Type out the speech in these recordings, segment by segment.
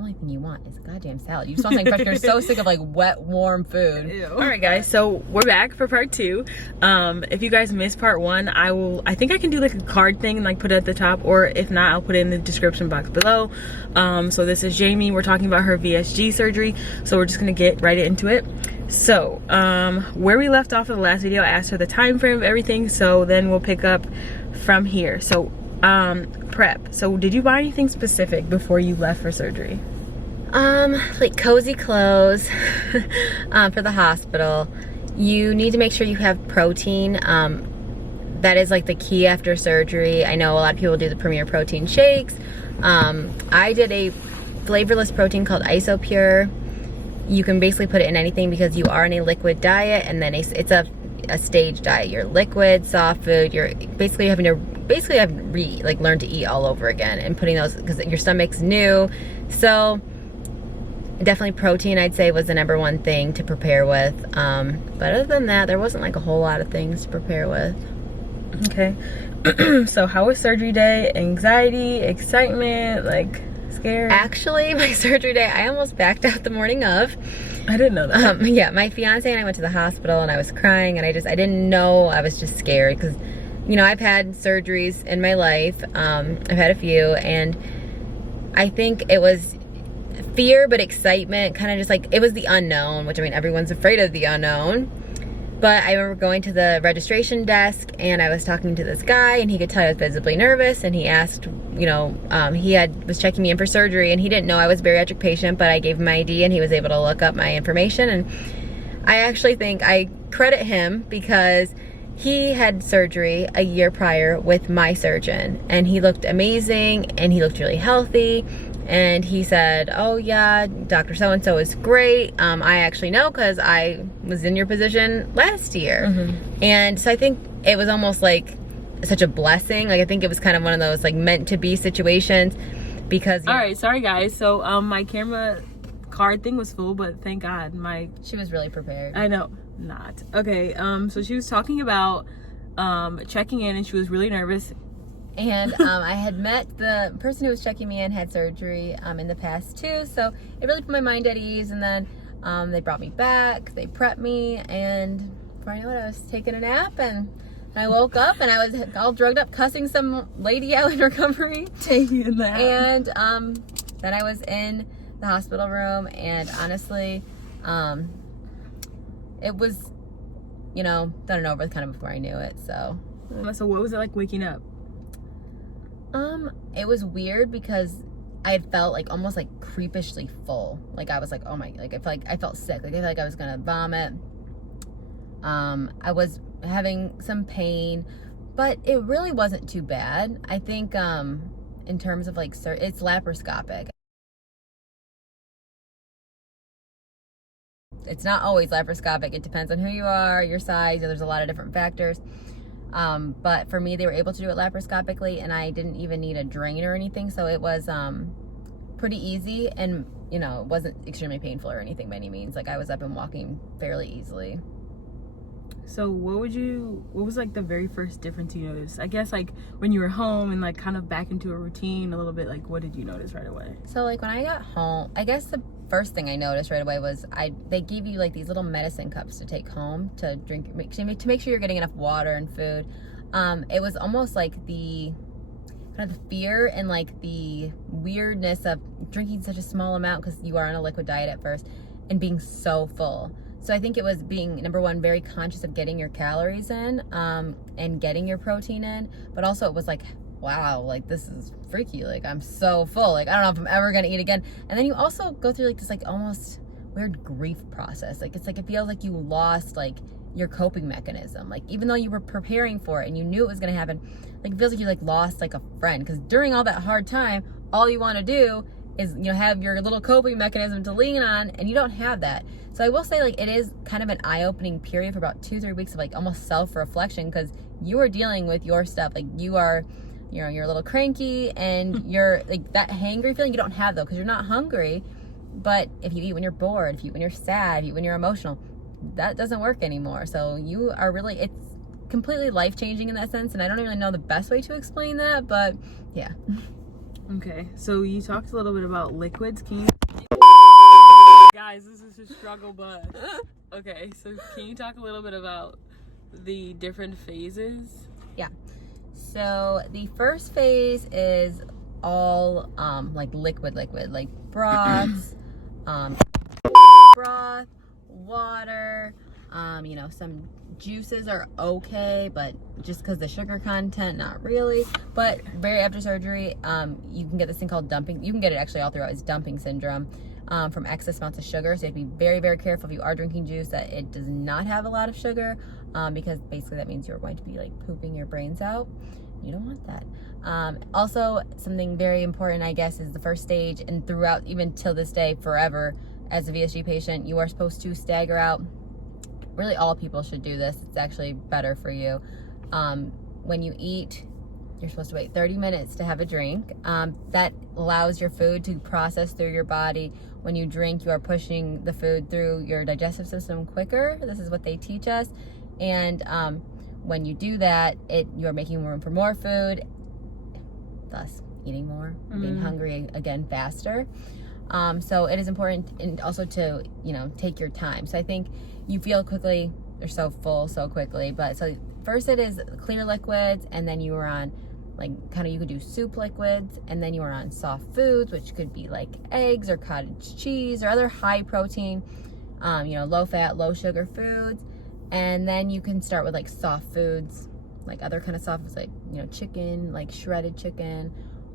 only thing you want is a goddamn salad. You just want something fresh. You're so sick of like wet, warm food. Ew. All right, guys. So we're back for part 2. If you guys missed part 1, I think I can do like a card thing and like put it at the top, or if not, I'll put it in the description box below. So this is Jamie. We're talking about her VSG surgery. So we're just gonna get right into it. So where we left off in the last video, I asked her the time frame of everything. So then we'll pick up from here. So prep. So did you buy anything specific before you left for surgery? Like cozy clothes for the hospital. You need to make sure you have protein. That is like the key after surgery. I know a lot of people do the Premier Protein shakes. I did a flavorless protein called Isopure. You can basically put it in anything because you are in a liquid diet, and then it's a stage diet. You're liquid, soft food. You're basically having to learn to eat all over again, and putting those, because your stomach's new. So definitely protein, I'd say, was the #1 thing to prepare with. But other than that, there wasn't like a whole lot of things to prepare with. Okay. So how was surgery day? Anxiety, excitement, like scared? Actually, my surgery day, I almost backed out the morning of. I didn't know that. Yeah, my fiance and I went to the hospital, and I was crying, and I didn't know. I was just scared because, you know, I've had surgeries in my life. I've had a few, and I think it was fear but excitement, kind of just like, it was the unknown, which, I mean, everyone's afraid of the unknown. But I remember going to the registration desk, and I was talking to this guy, and he could tell I was visibly nervous, and he asked, you know, was checking me in for surgery, and he didn't know I was a bariatric patient, but I gave him my ID, and he was able to look up my information. And I actually think I credit him because he had surgery a year prior with my surgeon, and he looked amazing, and he looked really healthy. And he said, oh yeah, Dr. So-and-so is great. I actually know because I was in your position last year. Mm-hmm. And so I think it was almost like such a blessing. Like, I think it was kind of one of those like meant to be situations because... All right, sorry guys. So my camera card thing was full, but thank God she was really prepared. I know, not. Okay, so she was talking about checking in, and she was really nervous. And I had met the person who was checking me in, had surgery in the past too, so it really put my mind at ease. And then they brought me back, they prepped me, and before I knew it, I was taking a nap, and I woke up and I was all drugged up cussing some lady out in recovery. Taking a nap. And then I was in the hospital room, and honestly, it was, you know, done and over with kind of before I knew it. So what was it like waking up? It was weird because I had felt like almost like creepishly full. Like, I was like, oh my, like I felt sick. Like, I felt like I was gonna vomit. I was having some pain, but it really wasn't too bad. I think, in terms of like, it's laparoscopic. It's not always laparoscopic. It depends on who you are, your size. There's a lot of different factors. But for me, they were able to do it laparoscopically, and I didn't even need a drain or anything. So it was, pretty easy, and, you know, it wasn't extremely painful or anything by any means. Like, I was up and walking fairly easily. So what was like the very first difference you noticed? I guess like when you were home and like kind of back into a routine a little bit, like what did you notice right away? So like when I got home, I guess the first thing I noticed right away was they give you like these little medicine cups to take home to drink, to make sure you're getting enough water and food. It was almost like the kind of the fear and like the weirdness of drinking such a small amount, because you are on a liquid diet at first, and being so full. So I think it was being, #1, very conscious of getting your calories in, and getting your protein in, but also it was like, wow, like this is freaky, like I'm so full, like I don't know if I'm ever gonna eat again. And then you also go through like this like almost weird grief process. Like, it's like, it feels like you lost like your coping mechanism. Like, even though you were preparing for it and you knew it was gonna happen, like it feels like you like lost like a friend, because during all that hard time, all you want to do is, you know, have your little coping mechanism to lean on, and you don't have that. So I will say, like, it is kind of an eye-opening period for about 2-3 weeks of like almost self-reflection, because you are dealing with your stuff. Like, you are, you know, you're a little cranky, and you're like that hangry feeling you don't have though, because you're not hungry. But if you eat when you're bored, if you eat when you're sad, if you eat when you're emotional, that doesn't work anymore. So you are really, it's completely life-changing in that sense, and I don't really know the best way to explain that, but yeah. Okay, so you talked a little bit about liquids. Guys, this is a struggle bus. Okay, so can you talk a little bit about the different phases? Yeah. So the first phase is all like liquid, like broths, broth, water, some juices are okay, but just because the sugar content, not really. But very after surgery, you can get this thing called dumping. You can get it actually all throughout. It's dumping syndrome from excess amounts of sugar. So you have to be very, very careful if you are drinking juice that it does not have a lot of sugar, because basically that means you're going to be like pooping your brains out. You don't want that. Also, something very important, I guess, is the first stage, and throughout, even till this day, forever, as a VSG patient, you are supposed to stagger out. Really, all people should do this. It's actually better for you. When you eat, you're supposed to wait 30 minutes to have a drink. That allows your food to process through your body. When you drink, you are pushing the food through your digestive system quicker. This is what they teach us. And when you do that, you're making room for more food, thus eating more, being hungry again faster. So it is important, and also to, take your time. So I think you feel quickly, you're so full so quickly. But so first it is clear liquids, and then you are on you could do soup liquids, and then you are on soft foods, which could be like eggs or cottage cheese or other high protein, low fat, low sugar foods. And then you can start with like soft foods, like other kind of soft foods, like, chicken, like shredded chicken.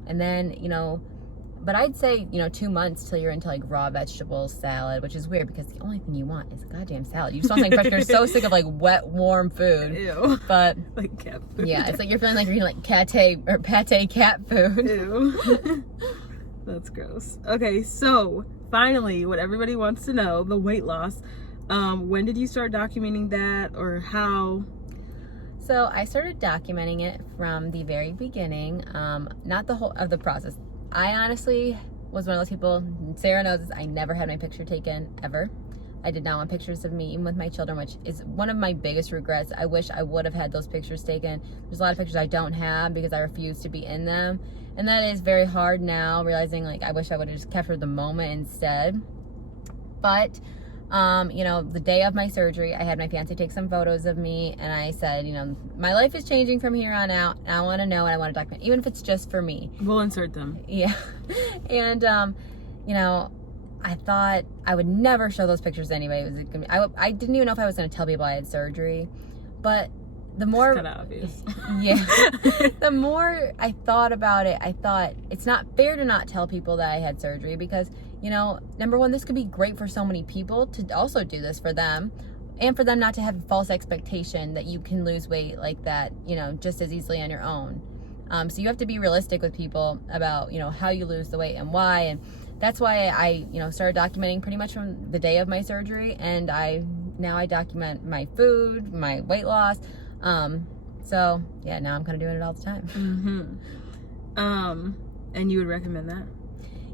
And then, but I'd say, 2 months till you're into like raw vegetables, salad, which is weird because the only thing you want is a goddamn salad. You just want something fresh. You're so sick of like wet, warm food. Ew. But like cat food. Yeah, it's like you're feeling like you're eating like pate cat food. Ew. That's gross. Okay, so finally, what everybody wants to know, the weight loss. When did you start documenting that, or how? So I started documenting it from the very beginning, not the whole of the process. I honestly was one of those people, Sarah knows this, I never had my picture taken, ever. I did not want pictures of me, even with my children, which is one of my biggest regrets. I wish I would have had those pictures taken. There's a lot of pictures I don't have because I refuse to be in them. And that is very hard now, realizing like I wish I would have just captured the moment instead. But the day of my surgery, I had my fiance take some photos of me, and I said, my life is changing from here on out, and I want to know, and I want to document, even if it's just for me. We'll insert them. Yeah. And, I thought I would never show those pictures anyway. I didn't even know if I was going to tell people I had surgery, but the more, it's kind of obvious. Yeah. The more I thought about it, I thought it's not fair to not tell people that I had surgery because, number one, this could be great for so many people to also do this for them, and for them not to have a false expectation that you can lose weight like that, just as easily on your own. So you have to be realistic with people about, how you lose the weight and why. And that's why I, started documenting pretty much from the day of my surgery. And now I document my food, my weight loss. So yeah, now I'm kind of doing it all the time. And you would recommend that?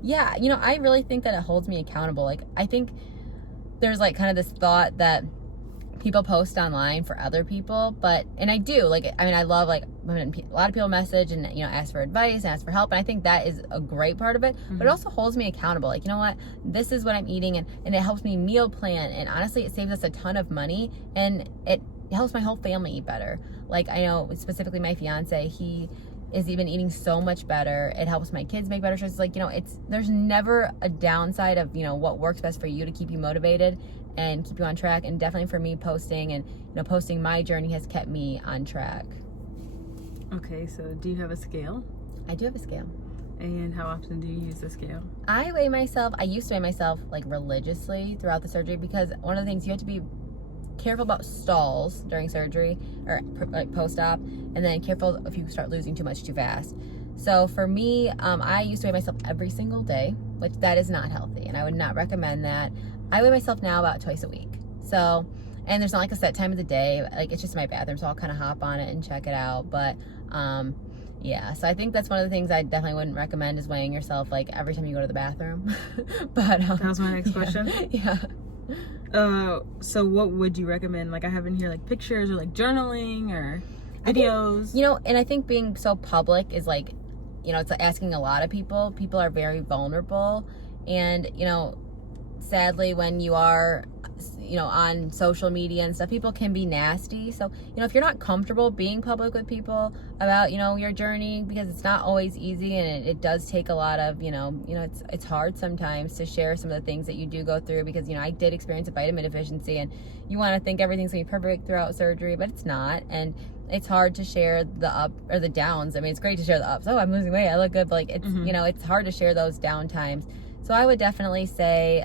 Yeah, I really think that it holds me accountable. Like, I think there's like kind of this thought that people post online for other people, and I do, I love like when a lot of people message and, ask for advice and ask for help. And I think that is a great part of it, but it also holds me accountable. Like, what, this is what I'm eating, and it helps me meal plan. And honestly, it saves us a ton of money, and it helps my whole family eat better. Like, I know specifically my fiance, he is even eating so much better. It helps my kids make better choices. Like, there's never a downside of, what works best for you to keep you motivated and keep you on track. And definitely for me, posting posting my journey has kept me on track. Okay, so do you have a scale? I do have a scale. And how often do you use the scale? I used to weigh myself like religiously throughout the surgery, because one of the things, you have to be careful about stalls during surgery or like post-op, and then careful if you start losing too much too fast. So for me, I used to weigh myself every single day, which that is not healthy, and I would not recommend that. I weigh myself now about twice a week. So, and there's not like a set time of the day, like it's just in my bathroom, so I'll kind of hop on it and check it out. But yeah, so I think that's one of the things I definitely wouldn't recommend, is weighing yourself like every time you go to the bathroom. But that was my next question. Yeah. So what would you recommend? Like, I have in here like pictures or like journaling or videos. And I think being so public is like you know, it's asking a lot of people. People are very vulnerable, and, you know, sadly, when you are, you know, on social media and stuff, people can be nasty. So, you know, if you're not comfortable being public with people about, you know, your journey, because it's not always easy, and it does take a lot of, you know, it's hard sometimes to share some of the things that you do go through, because, you know, I did experience a vitamin deficiency, and you want to think everything's gonna be perfect throughout surgery, but it's not. And it's hard to share the up or the downs. I mean, it's great to share the ups. Oh, I'm losing weight, I look good, but like, it's, you know, it's hard to share those down times. So I would definitely say,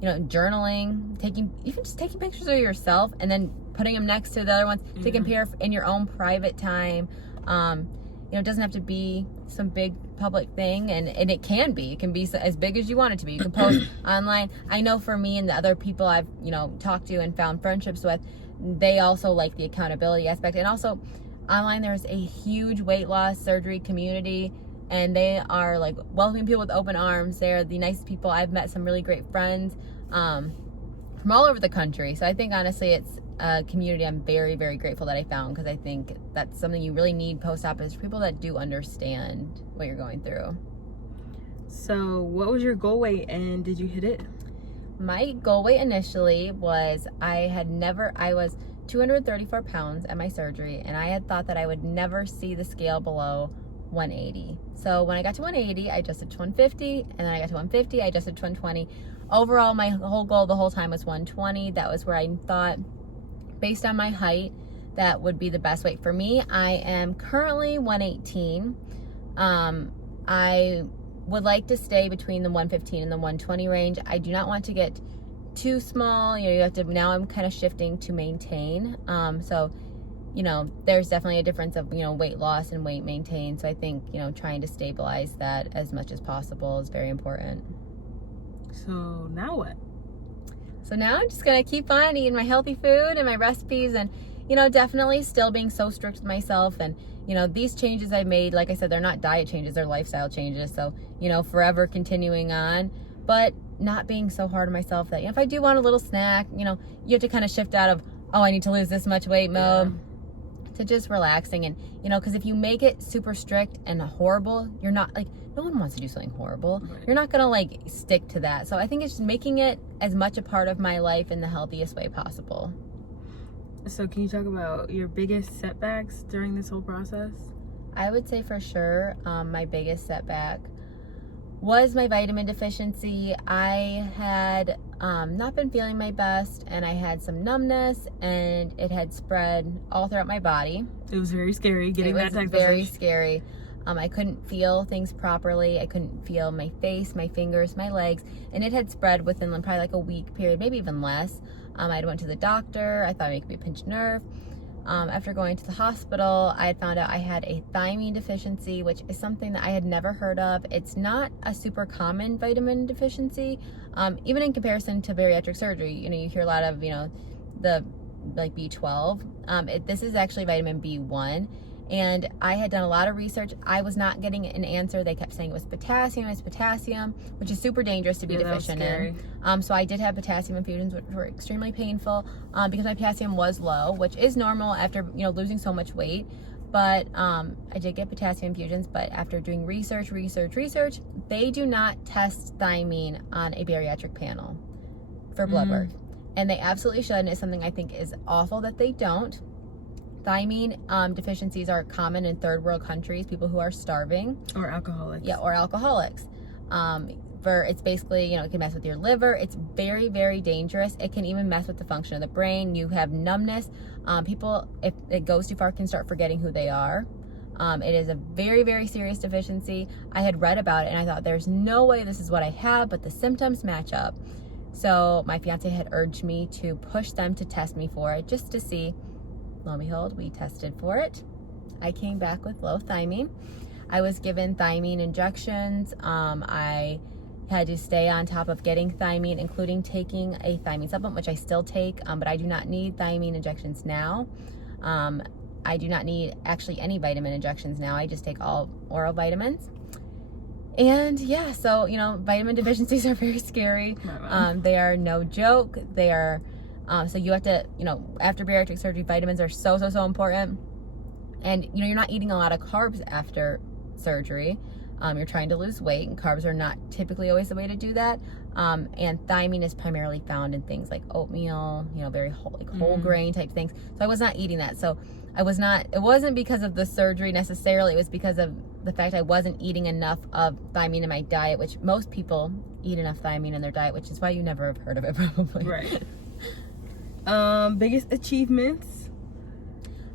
you know, journaling, even just taking pictures of yourself and then putting them next to the other ones to compare in your own private time. You know, it doesn't have to be some big public thing, and it can be as big as you want it to be. You can post online. I know for me and the other people I've, you know, talked to and found friendships with, they also like the accountability aspect. And also online, there's a huge weight loss surgery community, and they are like welcoming people with open arms. They're the nicest people. I've met some really great friends from all over the country. So I think honestly, it's a community I'm very, very grateful that I found, because I think that's something you really need post-op, is people that do understand what you're going through. So what was your goal weight, and did you hit it? My goal weight initially was, I was 234 pounds at my surgery, and I had thought that I would never see the scale below 180. So when I got to 180, I adjusted to 150, and then I got to 150, I adjusted to 120. Overall, my whole goal the whole time was 120. That was where I thought, based on my height, that would be the best weight for me. I am currently 118. I would like to stay between the 115 and the 120 range. I do not want to get too small. You know, you have to, now I'm kind of shifting to maintain. So, you know, there's definitely a difference of, you know, weight loss and weight maintained. So I think, you know, trying to stabilize that as much as possible is very important. So now what? So now I'm just going to keep on eating my healthy food and my recipes, and, you know, definitely still being so strict with myself. And, you know, these changes I made, like I said, they're not diet changes, they're lifestyle changes. So, you know, forever continuing on, but not being so hard on myself that, you know, if I do want a little snack, you know, you have to kind of shift out of, oh, I need to lose this much weight mode, to just relaxing. And, you know, because if you make it super strict and horrible, you're not, like, no one wants to do something horrible. Right. You're not gonna like stick to that. So I think it's just making it as much a part of my life in the healthiest way possible. So can you talk about your biggest setbacks during this whole process? I would say for sure, my biggest setback was my vitamin deficiency. I had not been feeling my best, and I had some numbness, and it had spread all throughout my body. It was very scary getting that text message. It was very scary. I couldn't feel things properly. I couldn't feel my face, my fingers, my legs, and it had spread within probably like a week period, maybe even less. I went to the doctor. I thought it could be a pinched nerve. After going to the hospital, I had found out I had a thiamine deficiency, which is something that I had never heard of. It's not a super common vitamin deficiency, even in comparison to bariatric surgery. You know, you hear a lot of, you know, the like B12. This is actually vitamin B1. And I had done a lot of research. I was not getting an answer. They kept saying it was potassium, which is super dangerous to be deficient in. So I did have potassium infusions, which were extremely painful because my potassium was low, which is normal after, you know, losing so much weight. But I did get potassium infusions. But after doing research, they do not test thiamine on a bariatric panel for blood work. And they absolutely should. And it's something I think is awful that they don't. Thiamine deficiencies are common in third world countries, people who are starving. Or alcoholics. Yeah, or alcoholics. It's basically, you know, it can mess with your liver. It's very, very dangerous. It can even mess with the function of the brain. You have numbness. People, if it goes too far, can start forgetting who they are. It is a very, very serious deficiency. I had read about it, and I thought, there's no way this is what I have, but the symptoms match up. So my fiance had urged me to push them to test me for it, just to see. Lo and behold, we tested for it. I came back with low thiamine. I was given thiamine injections. I had to stay on top of getting thiamine, including taking a thiamine supplement, which I still take, but I do not need thiamine injections now. I do not need actually any vitamin injections now. I just take all oral vitamins. And yeah, so, you know, vitamin deficiencies are very scary. They are no joke. They are so you have to, you know, after bariatric surgery, vitamins are so important. And, you know, you're not eating a lot of carbs after surgery. You're trying to lose weight, and carbs are not typically always the way to do that. And thiamine is primarily found in things like oatmeal, very whole grain type things. So I was not eating that. So it wasn't because of the surgery necessarily. It was because of the fact I wasn't eating enough of thiamine in my diet, which most people eat enough thiamine in their diet, which is why you never have heard of it probably. Right. Biggest achievements?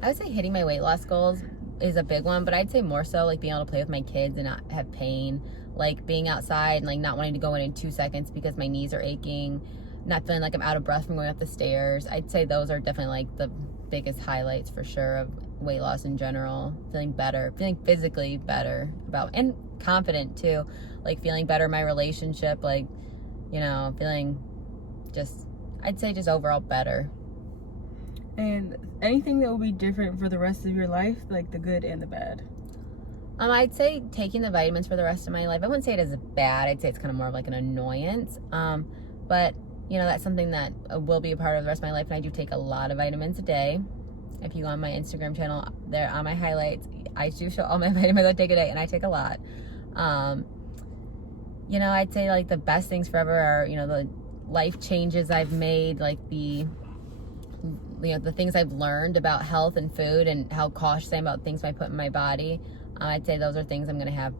I would say hitting my weight loss goals is a big one, but I'd say more so like being able to play with my kids and not have pain, like being outside and like not wanting to go in 2 seconds because my knees are aching, not feeling like I'm out of breath from going up the stairs. I'd say those are definitely like the biggest highlights for sure of weight loss in general. Feeling better, feeling physically better and confident too, like feeling better in my relationship, like feeling I'd say just overall better. And anything that will be different for the rest of your life, like the good and the bad? I'd say taking the vitamins for the rest of my life. I wouldn't say it is bad. I'd say it's kind of more of like an annoyance. But that's something that will be a part of the rest of my life. And I do take a lot of vitamins a day. If you go on my Instagram channel, there on my highlights, I do show all my vitamins I take a day, and I take a lot. I'd say like the best things forever are, the life changes I've made, like the things I've learned about health and food and how cautious I am about things I put in my body. I'd say those are things I'm going to have,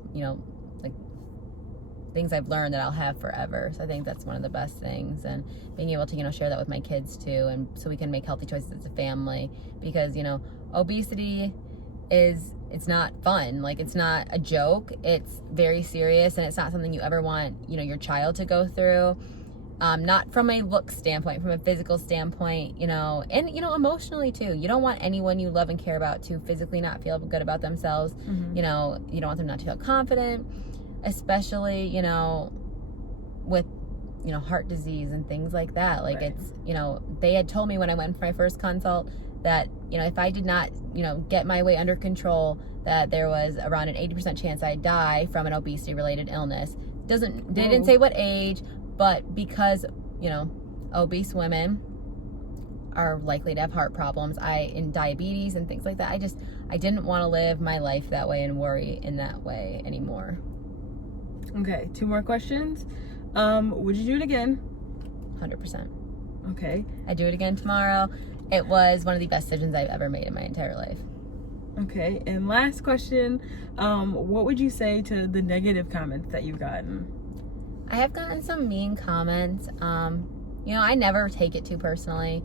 like things I've learned that I'll have forever. So I think that's one of the best things, and being able to, share that with my kids too. And so we can make healthy choices as a family, because, obesity it's not fun. Like, it's not a joke. It's very serious, and it's not something you ever want, your child to go through. Not from a look standpoint, from a physical standpoint, and, emotionally too. You don't want anyone you love and care about to physically not feel good about themselves. You don't want them not to feel confident, especially, with, heart disease and things like that. Like, right. It's, they had told me when I went for my first consult that, if I did not, get my weight under control, that there was around an 80% chance I'd die from an obesity related illness. They didn't say what age, but because, obese women are likely to have heart problems, and diabetes and things like that, I didn't want to live my life that way and worry in that way anymore. Okay, 2 more questions. Would you do it again? 100%. Okay. I'd do it again tomorrow. It was one of the best decisions I've ever made in my entire life. Okay, and last question, what would you say to the negative comments that you've gotten? I have gotten some mean comments. I never take it too personally.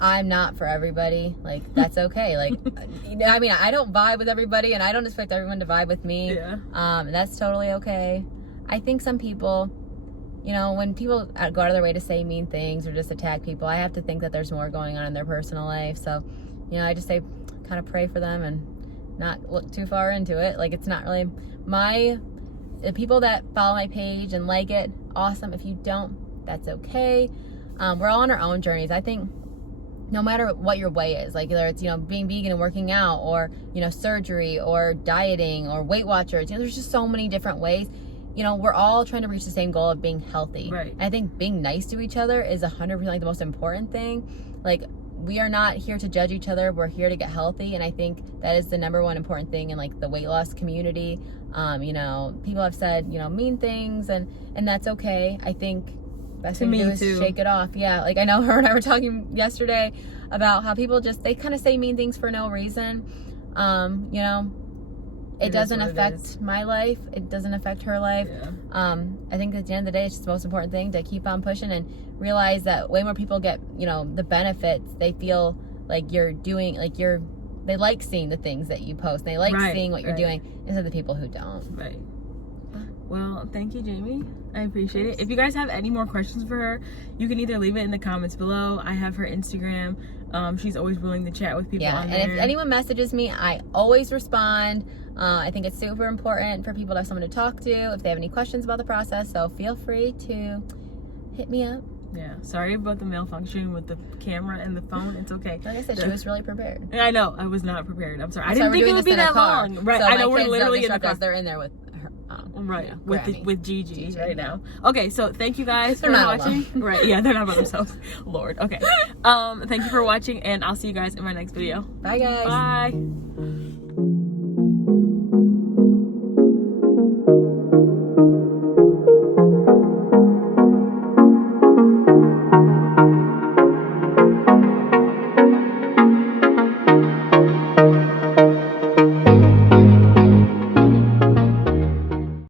I'm not for everybody. Like, that's okay. Like, I don't vibe with everybody, and I don't expect everyone to vibe with me. Yeah. And that's totally okay. I think some people, when people go out of their way to say mean things or just attack people, I have to think that there's more going on in their personal life. So, I just say kind of pray for them and not look too far into it. Like, it's not really the people that follow my page and like it, awesome. If you don't, that's okay. We're all on our own journeys. I think no matter what your way is, like whether it's, being vegan and working out, or, surgery, or dieting, or Weight Watchers, there's just so many different ways. We're all trying to reach the same goal of being healthy. Right. And I think being nice to each other is 100% like the most important thing. Like, we are not here to judge each other. We're here to get healthy. And I think that is the number one important thing in like the weight loss community. People have said, mean things, and that's okay. I think best thing to do is shake it off. Yeah. Like, I know her and I were talking yesterday about how people they kind of say mean things for no reason. It doesn't affect my life. It doesn't affect her life. Yeah. I think at the end of the day, it's just the most important thing to keep on pushing and realize that way more people get, the benefits. They feel like you're doing, like they like seeing the things that you post. They like seeing what you're doing, instead of the people who don't. Right. Well, thank you, Jamie. I appreciate it. If you guys have any more questions for her, you can either leave it in the comments below. I have her Instagram. She's always willing to chat with people on there. And if anyone messages me, I always respond. I think it's super important for people to have someone to talk to if they have any questions about the process. So feel free to hit me up. Yeah, sorry about the malfunction with the camera and the phone. It's okay. Like I said, she was really prepared. I know, I was not prepared. I'm sorry. I didn't think it would be that long. Right, so I know we're literally in the car. They're in there with her. Right, with Gigi right now. Okay, so thank you guys for watching. Right, yeah, they're not by themselves. Lord, okay. Thank you for watching, and I'll see you guys in my next video. Bye, guys. Bye.